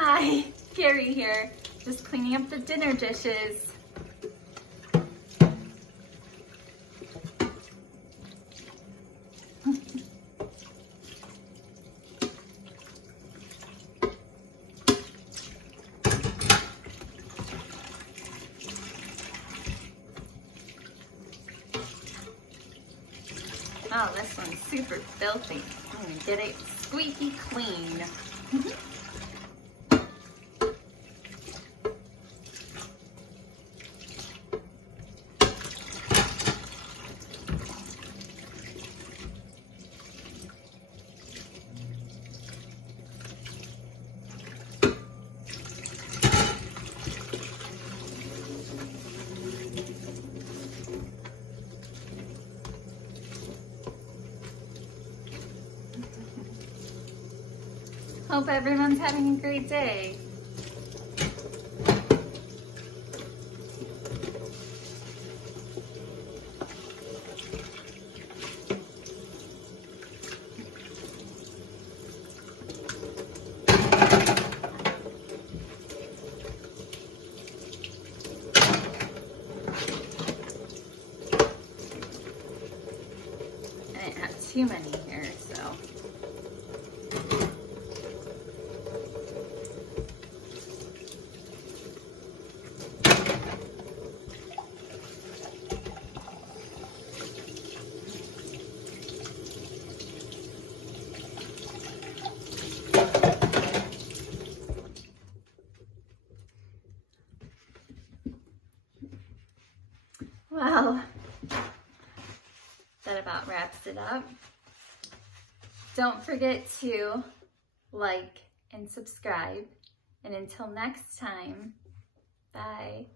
Hi, Carrie here, just cleaning up the dinner dishes. Oh, this one's super filthy. I'm gonna get it squeaky clean. Hope everyone's having a great day. I didn't have too many here, so. Well, that about wraps it up. Don't forget to like and subscribe. And until next time, bye.